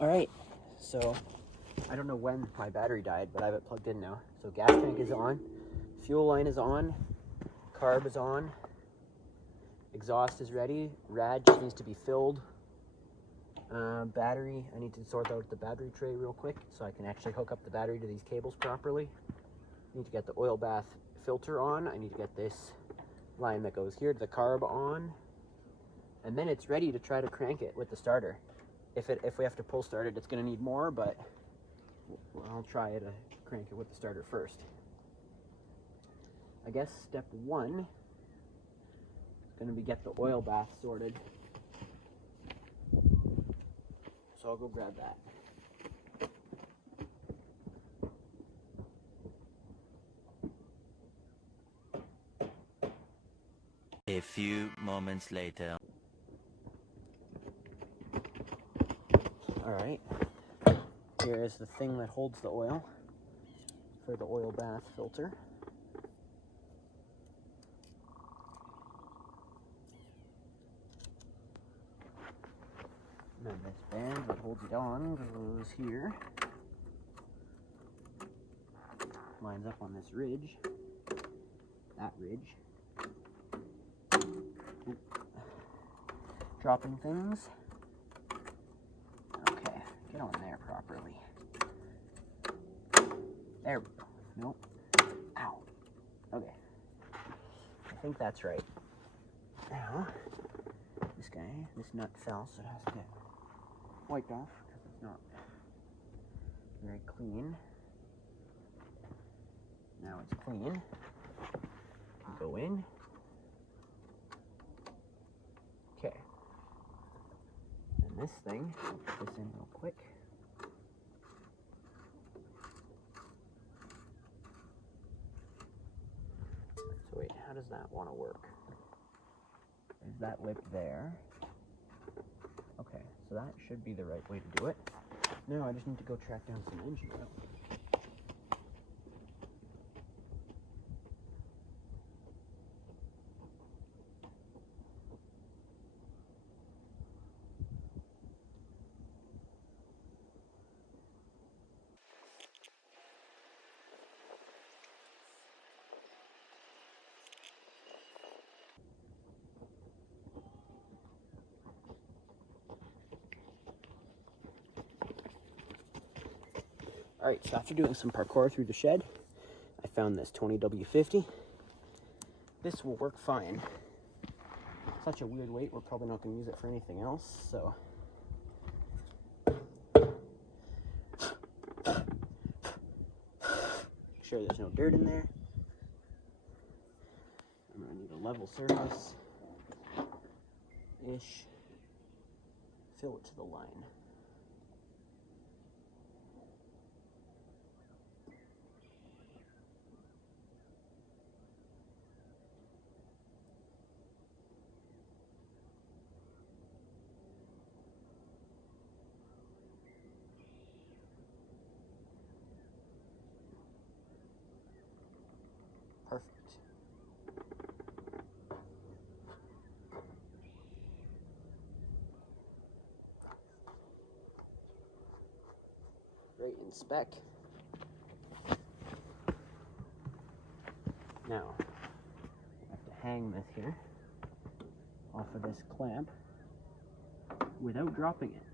All right, so I don't know when my battery died, but I have it plugged in now. So gas tank is on, fuel line is on, carb is on, exhaust is ready, rad just needs to be filled. Battery, I need to sort out the battery tray real quick so I can actually hook up the battery to these cables properly. I need to get the oil bath filter on. I need to get this line that goes here to the carb on. And then it's ready to try to crank it with the starter. If we have to pull start it, it's going to need more, but I'll try to crank it with the starter first. I guess step one is going to be get the oil bath sorted. So I'll go grab that. A few moments later. Alright, here is the thing that holds the oil for the oil bath filter. And then this band that holds it on goes here. Lines up on this ridge. That ridge. Oop. Dropping things. Okay, get on there properly. There we go. Nope. Ow. Okay. I think that's right. Now, this nut fell, so it has to get wiped off because it's not very clean. Now it's clean. Go in. Okay. And this thing, I'll put this in real quick. So wait, how does that want to work? Is that lip there? Okay, so that should be the right way to do it. Now I just need to go track down some engine oil. Alright, so after doing some parkour through the shed, I found this 20W50. This will work fine. Such a weird weight, we're probably not going to use it for anything else, so. Make sure there's no dirt in there. I'm going to need a level surface-ish. Fill it to the line. Perfect. Right in spec. Now, I have to hang this here off of this clamp without dropping it.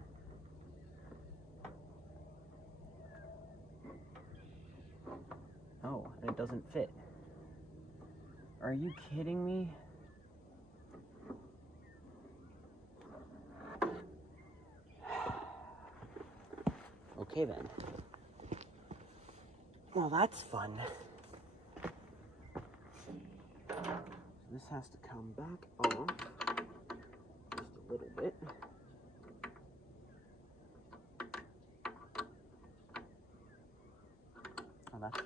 Oh, and it doesn't fit. Are you kidding me? Okay then. Well, that's fun. So this has to come back on just a little bit. Oh, that's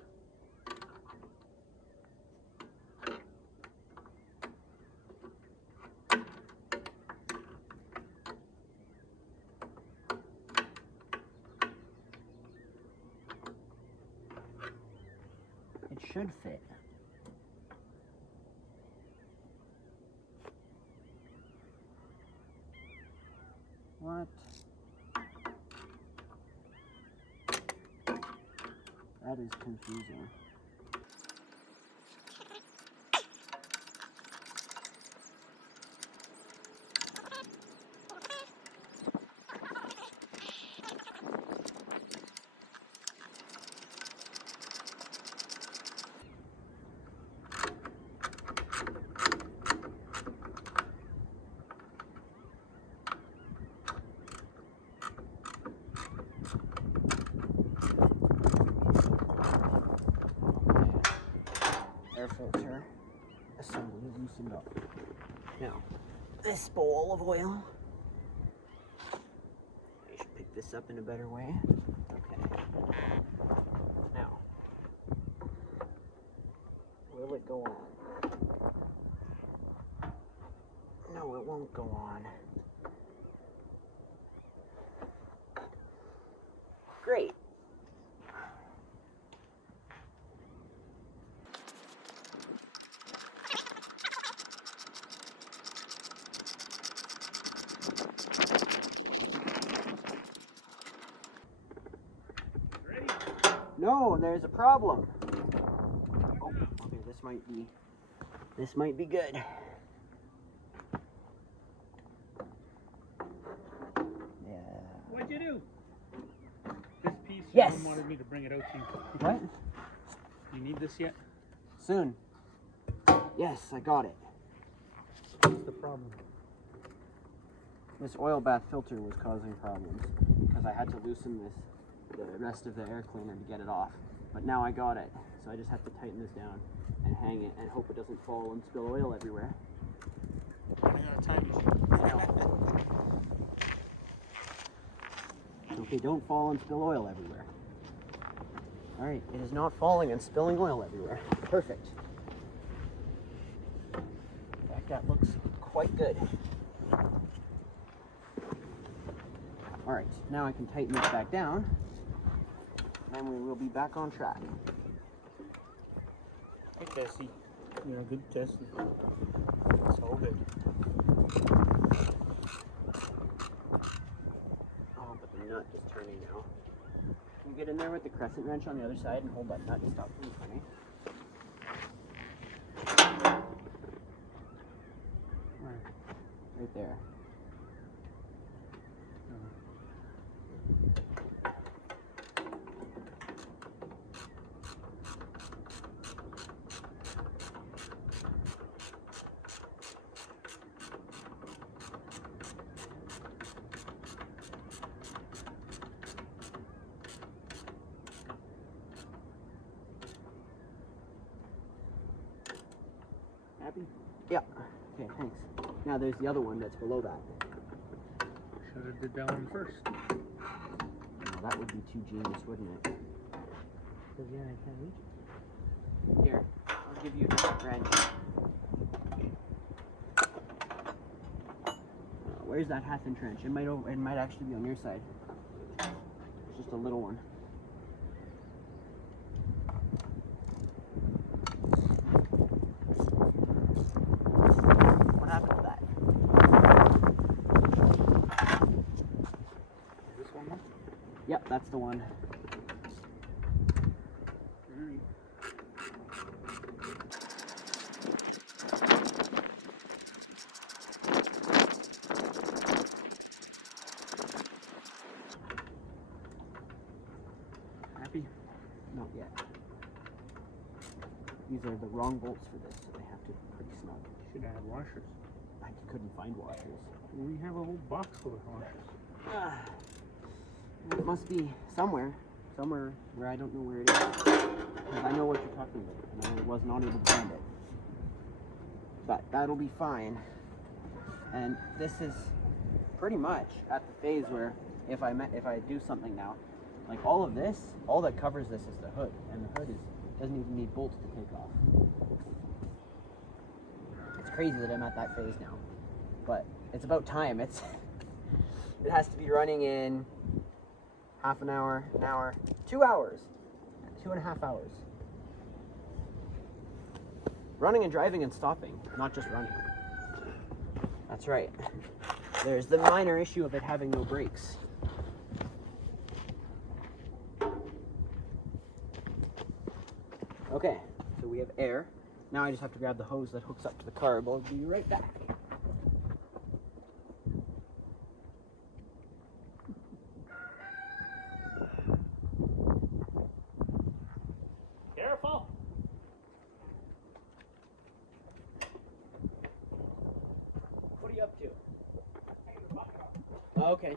it should fit. What? That is confusing. Air filter assembly loosened up. Now, this bowl of oil. I should pick this up in a better way. Okay. Now, will it go on? No, it won't go on. Great. No, there's a problem. Oh, okay, this might be good. Yeah. What'd you do? This piece, Yes. Mom wanted me to bring it out to you. What? You need this yet? Soon. Yes, I got it. What's the problem? This oil bath filter was causing problems because I had to loosen the rest of the air cleaner to get it off. But now I got it, so I just have to tighten this down and hang it and hope it doesn't fall and spill oil everywhere. I got a time machine. Okay, don't fall and spill oil everywhere. All right, it is not falling and spilling oil everywhere. Perfect. In fact, that looks quite good. All right, now I can tighten this back down, and we will be back on track. Hey, Tessie. You're a good Tessie. It's all good. Oh, but the nut is turning now. Can you get in there with the crescent wrench on the other side and hold that nut to stop from turning? Right there. Happy? Yeah. Okay, thanks. Now there's the other one that's below that. Should have did that one first. Well, that would be too genius, wouldn't it? Because yeah, I can't reach it. Here, I'll give you a wrench. Where's that 1/2 trench? It might actually be on your side. It's just a little one. What happened to that? Is this one more? Yep, that's the one. Alright. Happy? Not yet. These are the wrong bolts for this, so they have to be pretty snug. Should have had washers. I couldn't find washers. We have a whole box full of washers. It must be somewhere where I don't know where it is. Because I know what you're talking about, and I was not able to find it. But that'll be fine. And this is pretty much at the phase where if I do something now, like all of this, all that covers this is the hood, and the hood doesn't even need bolts to take off. It's crazy that I'm at that phase now, but it's about time. It has to be running in half an hour, 2 hours, 2.5 hours. Running and driving and stopping, not just running. That's right. There's the minor issue of it having no brakes. Okay, so we have air. Now I just have to grab the hose that hooks up to the carb. I'll be right back. Careful. What are you up to? Okay.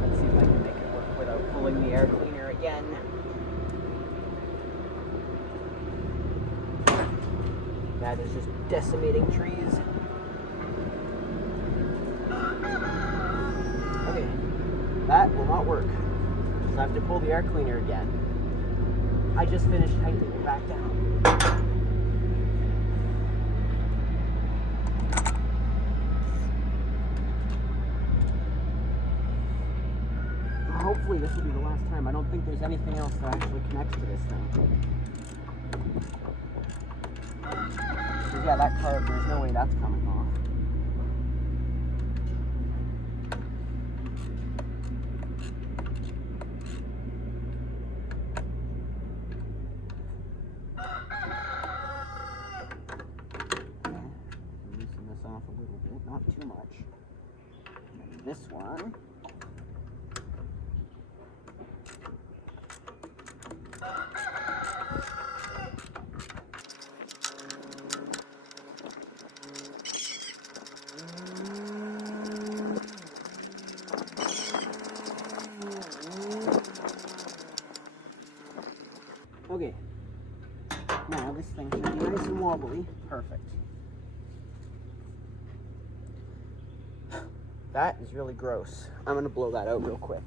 Let's see if I can make it work without pulling the air cleaner again. That is just decimating trees. Okay, that will not work. So I have to pull the air cleaner again. I just finished tightening it back down. Hopefully this will be the last time. I don't think there's anything else that actually connects to this thing. Because yeah, that carb, there's no way that's coming off. Okay, loosen this off a little bit, not too much. And this one. Okay, now this thing should be nice and wobbly. Perfect. That is really gross. I'm gonna blow that out real quick.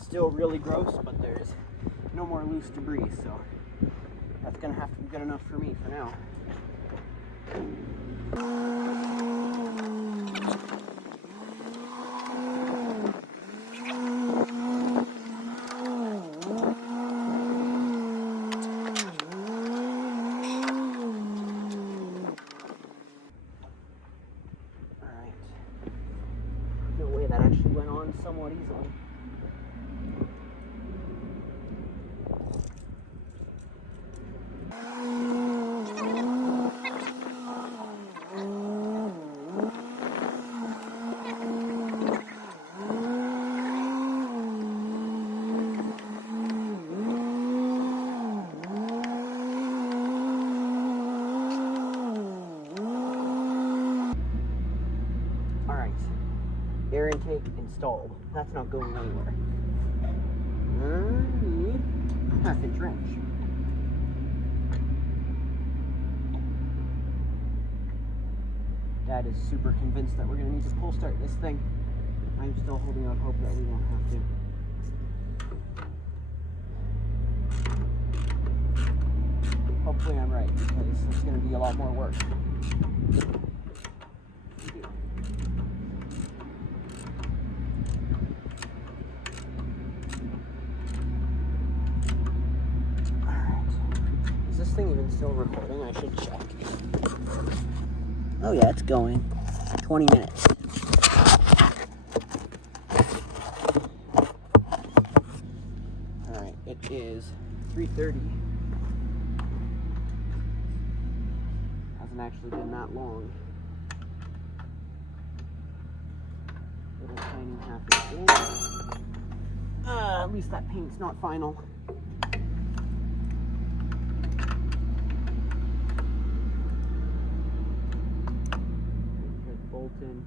Still really gross, but there's no more loose debris, so that's gonna have to be good enough for me for now. Alright. No way, that actually went on somewhat easily. Air intake installed. That's not going anywhere. I need a half-inch wrench. Dad is super convinced that we're going to need to pull start this thing. I'm still holding out hope that we won't have to. Hopefully I'm right, because it's going to be a lot more work. Alright. Is this thing even still recording? I should check. Oh yeah, it's going. 20 minutes. Alright, it is 3:30. Hasn't actually been that long. Little tiny half inch. At least that paint's not final. Bolton.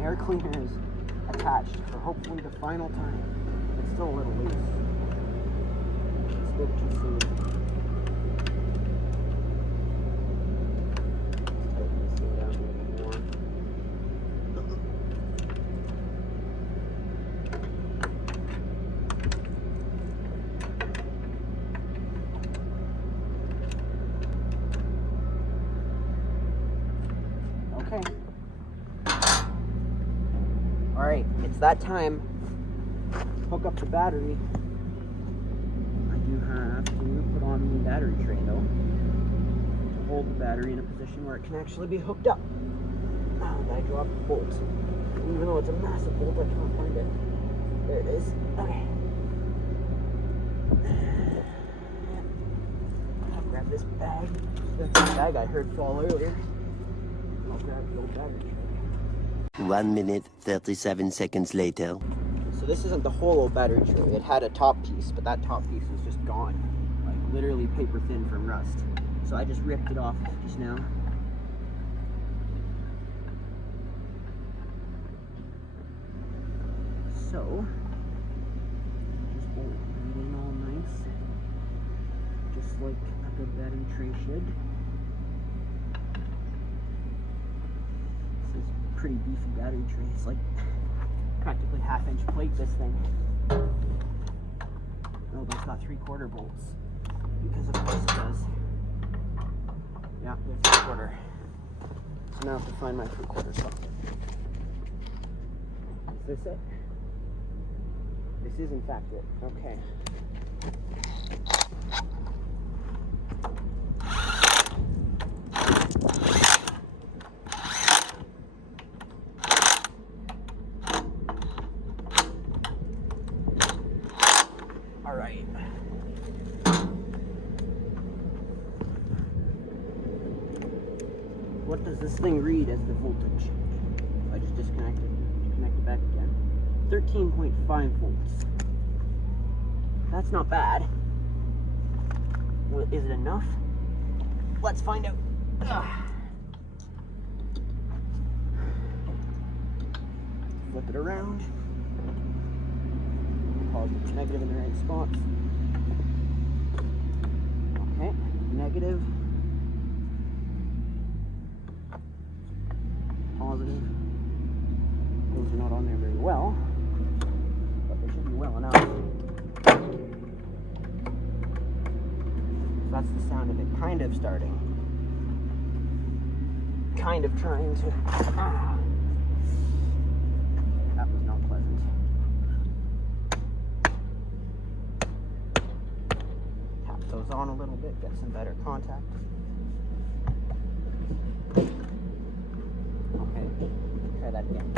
Air cleaner is attached for hopefully the final time. It's still a little loose. It's a bit too soon. Tighten this thing down a little bit more. Okay. Alright, it's that time. Hook up the battery. I do have to put on the battery tray though, to hold the battery in a position where it can actually be hooked up. And I dropped the bolt. Even though it's a massive bolt, I can't find it. There it is. Okay. I'll grab this bag. That's the bag I heard fall earlier. And I'll grab the old battery tray. 1 minute, 37 seconds later. So this isn't the whole old battery tray. It had a top piece, but that top piece was just gone. Like literally paper thin from rust. So I just ripped it off just now. So, just bolt it in all nice. Just like a good battery tray should. This is pretty beefy battery tray. It's like practically half-inch plate, this thing. Oh, but it's got 3/4 bolts. Because of course it does. Yeah, they're 3/4. So now I have to find my 3/4 socket. Is this it? This is in fact it. Okay. All right. What does this thing read as the voltage? If I just disconnect it back again. 13.5 volts. That's not bad. Well, is it enough? Let's find out. Flip it around. Positive, negative in the right spots. Okay, negative. Positive. Those are not on there very well, but they should be well enough. So that's the sound of it kind of starting. Kind of trying to... That was not pleasant. Tap those on a little bit, get some better contact. Okay, try that again.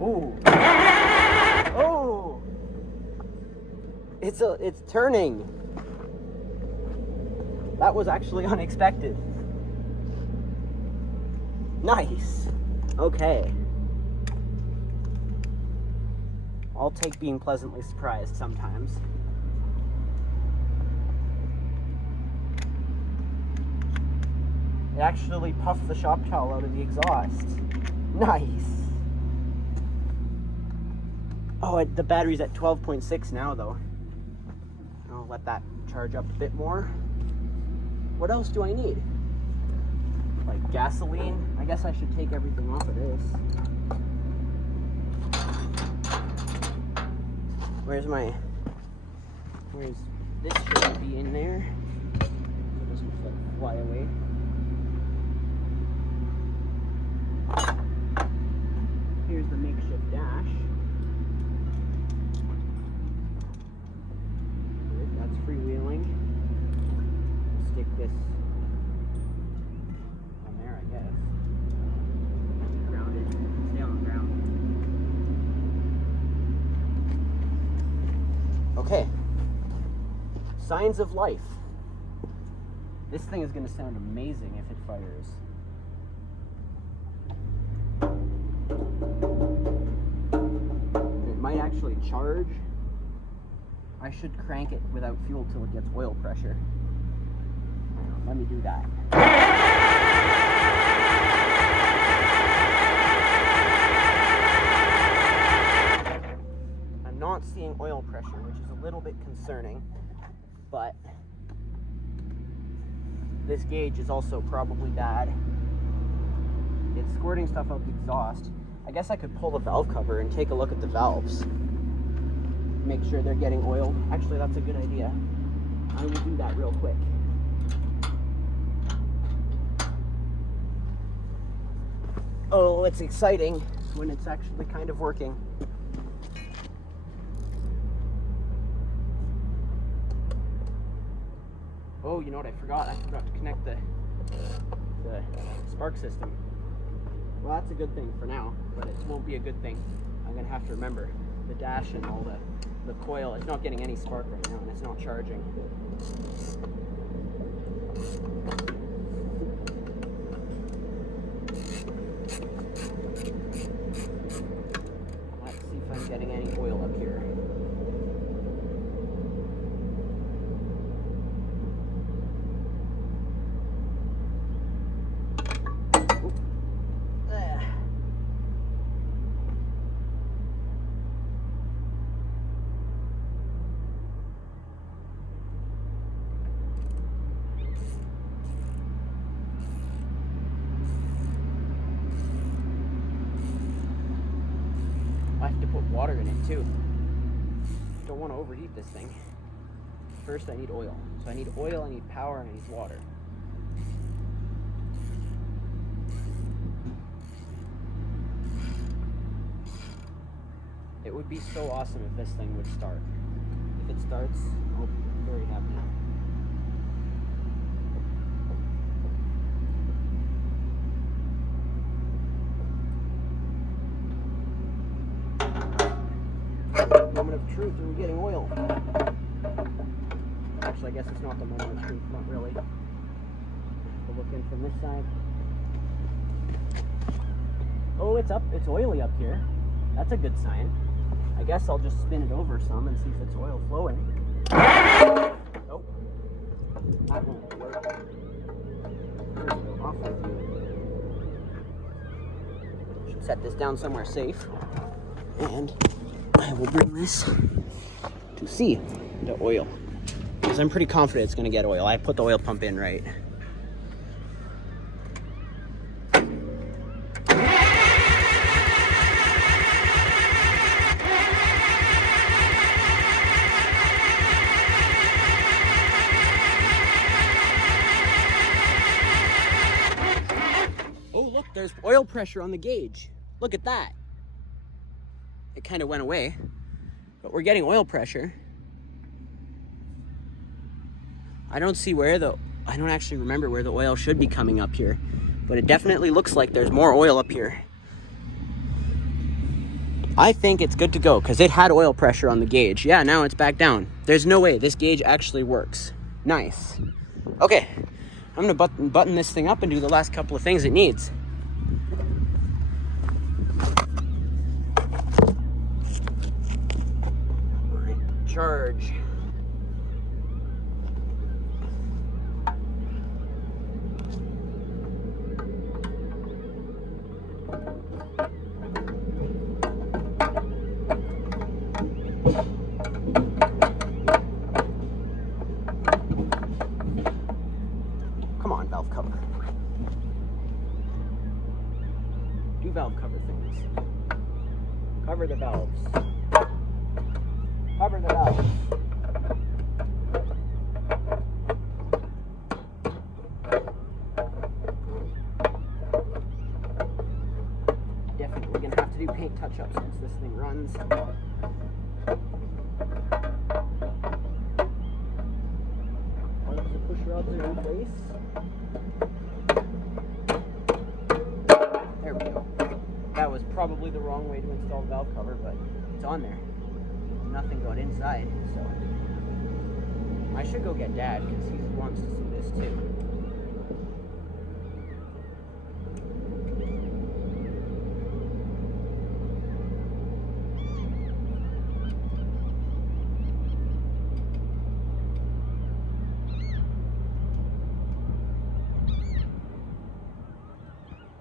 Oh! Oh! It's turning. That was actually unexpected. Nice. Okay. I'll take being pleasantly surprised sometimes. It actually puffed the shop towel out of the exhaust. Nice. Oh, the battery's at 12.6 now though. I'll let that charge up a bit more. What else do I need? Like gasoline? I guess I should take everything off of this. Where's this should be in there. So it doesn't like fly away. Here's the makeshift dash. Good, that's freewheeling. Stick this on there, I guess. Grounded. Stay on the ground. Okay. Signs of life. This thing is going to sound amazing if it fires. It might actually charge. I should crank it without fuel till it gets oil pressure. Let me do that. I'm not seeing oil pressure, which is a little bit concerning, but this gauge is also probably bad. It's squirting stuff out the exhaust. I guess I could pull the valve cover and take a look at the valves. Make sure they're getting oiled. Actually, that's a good idea. I will do that real quick. Oh, it's exciting when it's actually kind of working. Oh, you know what I forgot? I forgot to connect the spark system. Well, that's a good thing for now, but it won't be a good thing. I'm gonna have to remember the dash and all the coil. It's not getting any spark right now, and it's not charging. Let's see if I'm getting any oil up here. I have to put water in it too. Don't want to overheat this thing. First I need oil. So I need oil, I need power, and I need water. It would be so awesome if this thing would start. If it starts, I'll be very happy. Moment of truth, are we getting oil? Actually, I guess it's not the moment of truth, not really. We'll look in from this side. Oh, it's up, it's oily up here. That's a good sign. I guess I'll just spin it over some and see if it's oil flowing. Nope. That won't work. There we go, off with you. Should set this down somewhere safe. And I will bring this to see the oil, because I'm pretty confident it's going to get oil. I put the oil pump in right. Oh, look, there's oil pressure on the gauge. Look at that. It kind of went away, but we're getting oil pressure. I don't actually remember where the oil should be coming up here, but it definitely looks like there's more oil up here. I think it's good to go because it had oil pressure on the gauge. Yeah, now it's back down. There's no way this gauge actually works. Nice. Okay, I'm gonna button this thing up and do the last couple of things it needs. charge. Come on, valve cover. Do valve cover things. Cover the valves. Cover the valves. Definitely gonna have to do paint touch-ups once this thing runs. Once the push rods are in place. There we go. That was probably the wrong way to install the valve cover, but it's on there. Nothing got inside, so I should go get Dad because he wants to see this too.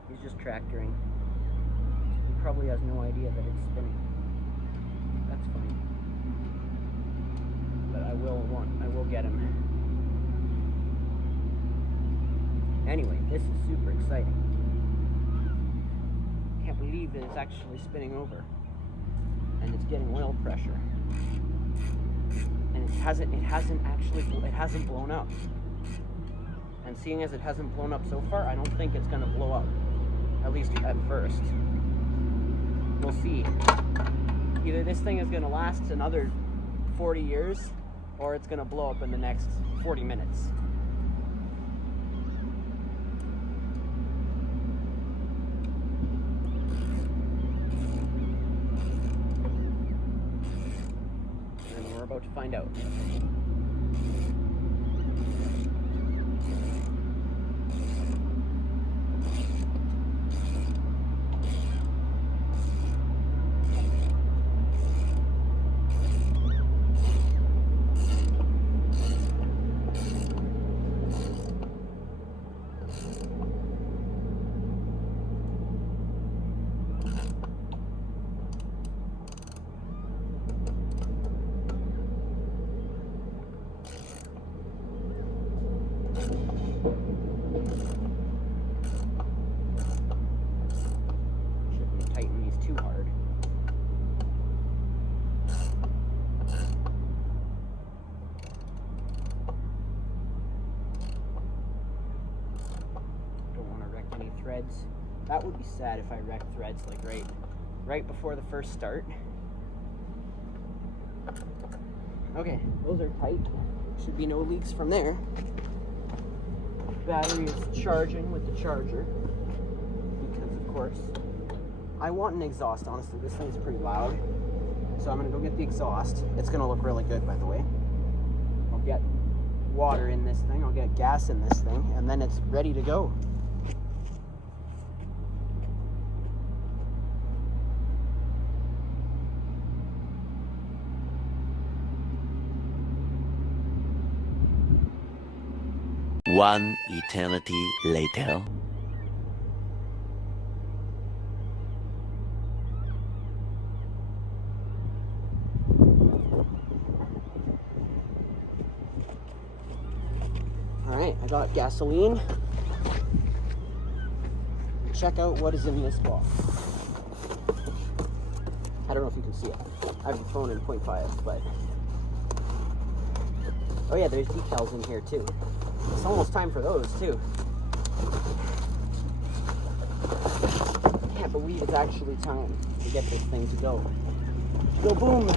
He's just tractoring. He probably has no idea that it's spinning. That's funny. But I will get him. Anyway, this is super exciting. Can't believe that it's actually spinning over. And it's getting oil pressure. And it hasn't blown up. And seeing as it hasn't blown up so far, I don't think it's gonna blow up. At least at first. We'll see. Either this thing is gonna last another 40 years, or it's gonna blow up in the next 40 minutes. And we're about to find out. Shouldn't tighten these too hard. Don't want to wreck any threads. That would be sad if I wrecked threads like right before the first start. Okay, those are tight. Should be no leaks from there. Battery is charging with the charger because, of course, I want an exhaust. Honestly, this thing's pretty loud, so I'm gonna go get the exhaust. It's gonna look really good, by the way. I'll get water in this thing, I'll get gas in this thing, and then it's ready to go. One eternity later. Alright, I got gasoline. Check out what is in this box. I don't know if you can see it. I have the phone in 0.5, but... Oh yeah, there's decals in here too. It's almost time for those too. Can't believe it's actually time to get this thing to go. Go boom!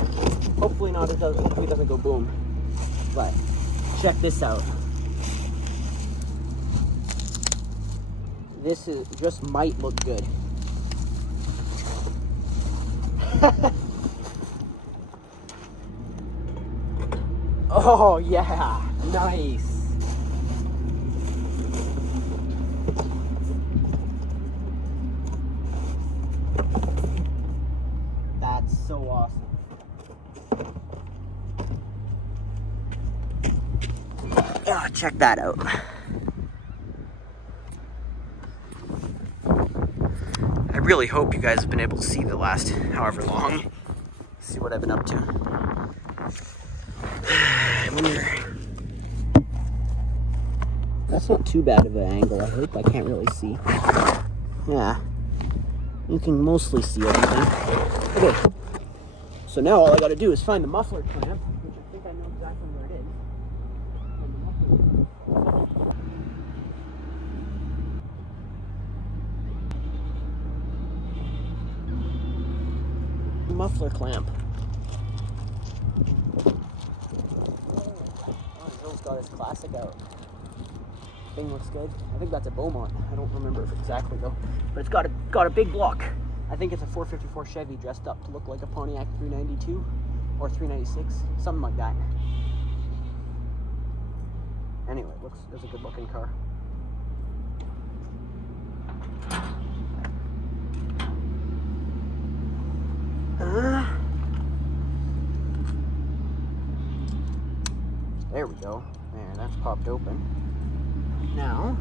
Hopefully not, hopefully it doesn't go boom. But check this out. This just might look good. Oh yeah, nice. That's so awesome. Ah, check that out. I really hope you guys have been able to see the last however long. See what I've been up to. That's not too bad of an angle, I hope. I can't really see. Yeah. You can mostly see everything. Okay. So now all I gotta do is find the muffler clamp, which I think I know exactly where it is. Muffler clamp. Oh, Bill's got his classic out. Thing looks good. I think that's a Beaumont. I don't remember exactly though, but it's got a big block. I think it's a 454 Chevy dressed up to look like a Pontiac 392 or 396, something like that. Anyway, it's a good looking car. There we go. There, that's popped open. Now,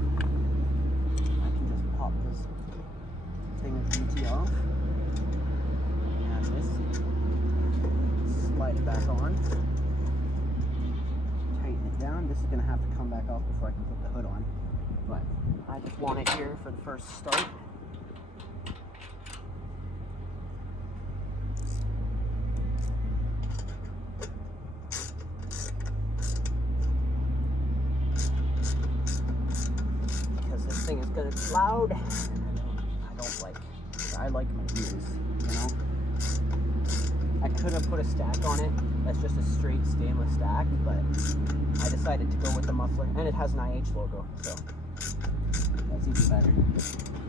I can just pop this thing of GT off. And this. Slide it back on. Tighten it down. This is going to have to come back off before I can put the hood on. But I just want it here for the first start. Thing is gonna be loud. I don't like. I like my ears, you know. I could have put a stack on it. That's just a straight stainless stack, but I decided to go with the muffler, and it has an IH logo, so that's even better.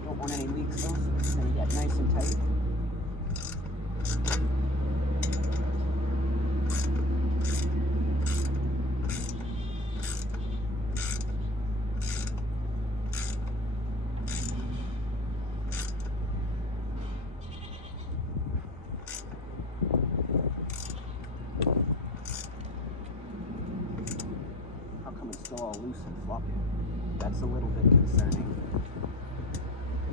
Don't want any leaks though, so it's gonna get nice and tight. Still all loose and floppy. That's a little bit concerning.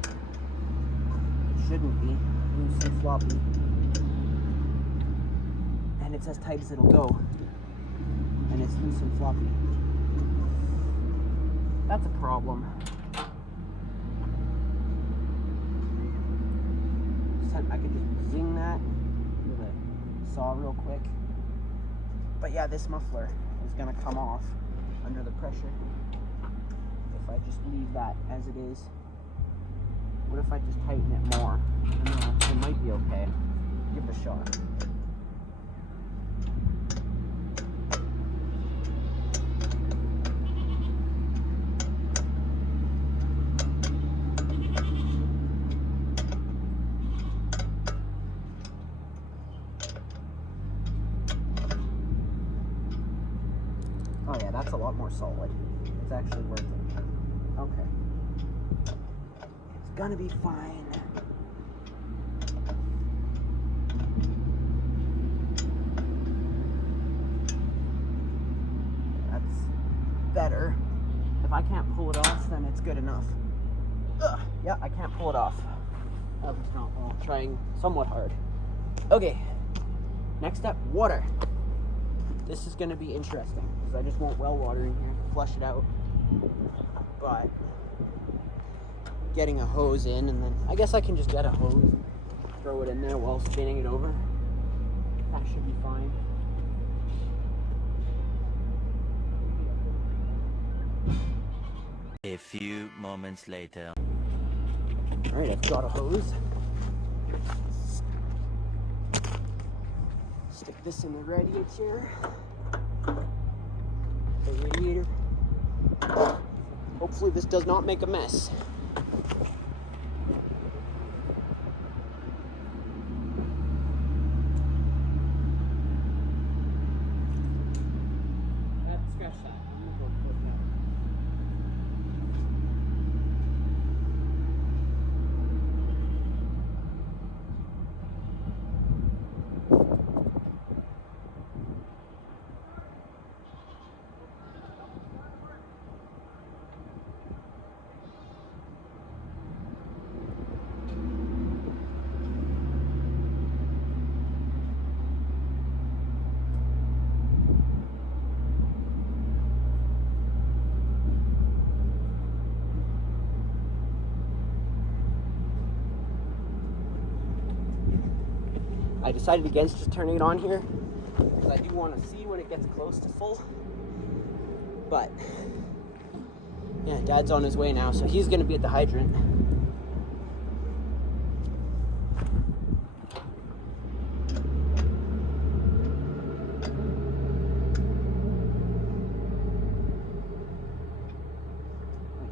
It shouldn't be loose and floppy. And it's as tight as it'll go. And it's loose and floppy. That's a problem. I could just zing that with a saw real quick. But yeah, this muffler is gonna come off under the pressure if I just leave that as it is. What if I just tighten it more? I don't know, it might be okay. Give it a shot. Oh yeah, that's a lot more solid. It's actually worth it. Okay. It's gonna be fine. That's better. If I can't pull it off, then it's good enough. Ugh. Yeah, I can't pull it off. That was not well. Trying somewhat hard. Okay. Next up, water. This is going to be interesting because I just want well water in here, flush it out. But getting a hose in, and then I guess I can just get a hose, throw it in there while spinning it over. That should be fine. A few moments later. Alright, I've got a hose. Stick this in the radiator. The radiator. Hopefully this does not make a mess. Scratch that. I decided against just turning it on here because I do want to see when it gets close to full. But yeah, Dad's on his way now, so he's gonna be at the hydrant.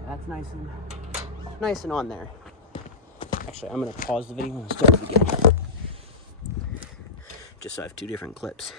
That's nice and on there. Actually, I'm gonna pause the video and start it again, just so I have two different clips.